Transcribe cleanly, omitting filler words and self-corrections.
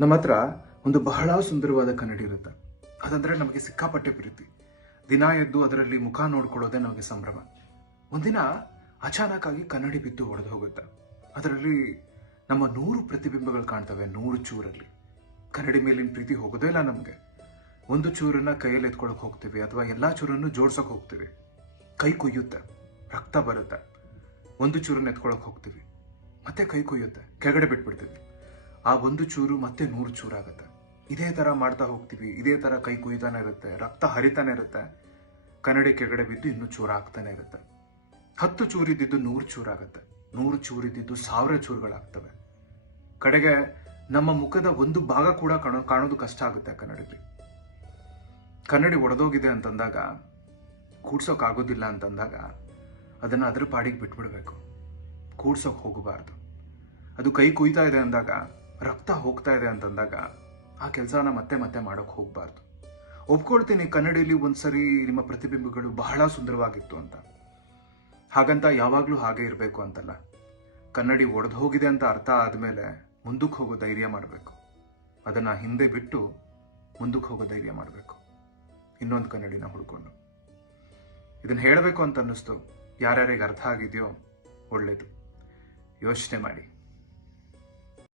ನಮ್ಮ ಹತ್ರ ಒಂದು ಬಹಳ ಸುಂದರವಾದ ಕನ್ನಡಿ ಇರುತ್ತೆ. ಅದಂದ್ರೆ ನಮಗೆ ಸಿಕ್ಕಾಪಟ್ಟೆ ಪ್ರೀತಿ. ದಿನ ಎದ್ದು ಅದರಲ್ಲಿ ಮುಖ ನೋಡ್ಕೊಳ್ಳೋದೇ ನಮಗೆ ಸಂಭ್ರಮ. ಒಂದಿನ ಅಚಾನಕ್ ಆಗಿ ಕನ್ನಡಿ ಬಿದ್ದು ಒಡೆದು ಹೋಗುತ್ತೆ. ಅದರಲ್ಲಿ ನಮ್ಮ 100 ಪ್ರತಿಬಿಂಬಗಳು ಕಾಣ್ತವೆ, 100 ಚೂರಲ್ಲಿ. ಕನ್ನಡಿ ಮೇಲಿನ ಪ್ರೀತಿ ಹೋಗೋದೇ ಇಲ್ಲ ನಮಗೆ. ಒಂದು ಚೂರನ್ನ ಕೈಯಲ್ಲಿ ಎತ್ಕೊಳಕ್ ಹೋಗ್ತೀವಿ ಅಥವಾ ಎಲ್ಲಾ ಚೂರನ್ನು ಜೋಡ್ಸಕ್ ಹೋಗ್ತೀವಿ. ಕೈ ಕುಯ್ಯುತ್ತೆ, ರಕ್ತ ಬರುತ್ತೆ. ಒಂದು ಚೂರನ್ನ ಎತ್ಕೊಳಕ್ ಹೋಗ್ತೀವಿ, ಮತ್ತೆ ಕೈ ಕುಯ್ಯುತ್ತೆ, ಕೆಳಗಡೆ ಬಿಟ್ಬಿಡ್ತೀವಿ. ಆ ಒಂದು ಚೂರು ಮತ್ತೆ 100 ಚೂರಾಗುತ್ತೆ. ಇದೇ ತರ ಮಾಡ್ತಾ ಹೋಗ್ತೀವಿ. ಇದೇ ತರ ಕೈ ಕುಯ್ತಾನೆ ಇರುತ್ತೆ, ರಕ್ತ ಹರಿತಾನೆ ಇರುತ್ತೆ. ಕನ್ನಡಿ ಕೆಳಗಡೆ ಬಿದ್ದು ಇನ್ನೂ ಚೂರು ಆಗ್ತಾನೆ ಇರುತ್ತೆ. 10 ಚೂರಿದ್ದು 100 ಚೂರಾಗುತ್ತೆ, 100 ಚೂರಿದ್ದು 1000 ಚೂರುಗಳಾಗ್ತವೆ. ಕಡೆಗೆ ನಮ್ಮ ಮುಖದ ಒಂದು ಭಾಗ ಕೂಡ ಕಾಣೋದು ಕಷ್ಟ ಆಗುತ್ತೆ ಕನ್ನಡಿಲಿ. ಕನ್ನಡಿ ಒಡೆದೋಗಿದೆ ಅಂತಂದಾಗ, ಕೂಡ್ಸೋಕ್ ಆಗೋದಿಲ್ಲ ಅಂತಂದಾಗ ಅದನ್ನ ಅದ್ರ ಪಾಡಿಗೆ ಬಿಟ್ಬಿಡ್ಬೇಕು. ಕೂಡ್ಸೋಕ್ ಹೋಗಬಾರ್ದು. ಅದು ಕೈ ಕುಯ್ತಾ ಇದೆ ಅಂದಾಗ, ರಕ್ತ ಹೋಗ್ತಾ ಇದೆ ಅಂತಂದಾಗ ಆ ಕೆಲಸನ ಮತ್ತೆ ಮತ್ತೆ ಮಾಡೋಕ್ ಹೋಗ್ಬಾರ್ದು. ಒಪ್ಕೊಳ್ತೀನಿ, ಕನ್ನಡಿಲಿ ಒಂದ್ಸರಿ ನಿಮ್ಮ ಪ್ರತಿಬಿಂಬಗಳು ಬಹಳ ಸುಂದರವಾಗಿತ್ತು ಅಂತ. ಹಾಗಂತ ಯಾವಾಗ್ಲೂ ಹಾಗೆ ಇರಬೇಕು ಅಂತಲ್ಲ. ಕನ್ನಡಿ ಒಡೆದು ಹೋಗಿದೆ ಅಂತ ಅರ್ಥ ಆದ್ಮೇಲೆ ಮುಂದಕ್ಕೆ ಹೋಗೋ ಧೈರ್ಯ ಮಾಡಬೇಕು. ಅದನ್ನ ಹಿಂದೆ ಬಿಟ್ಟು ಮುಂದಕ್ಕೆ ಹೋಗೋ ಧೈರ್ಯ ಮಾಡಬೇಕು, ಇನ್ನೊಂದು ಕನ್ನಡಿನ ಹುಡ್ಕೊಂಡು. ಇದನ್ನ ಹೇಳಬೇಕು ಅಂತ ಅನ್ನಿಸ್ತು. ಯಾರ್ಯಾರಿಗೆ ಅರ್ಥ ಆಗಿದೆಯೋ ಒಳ್ಳೇದು. ಯೋಚನೆ ಮಾಡಿ.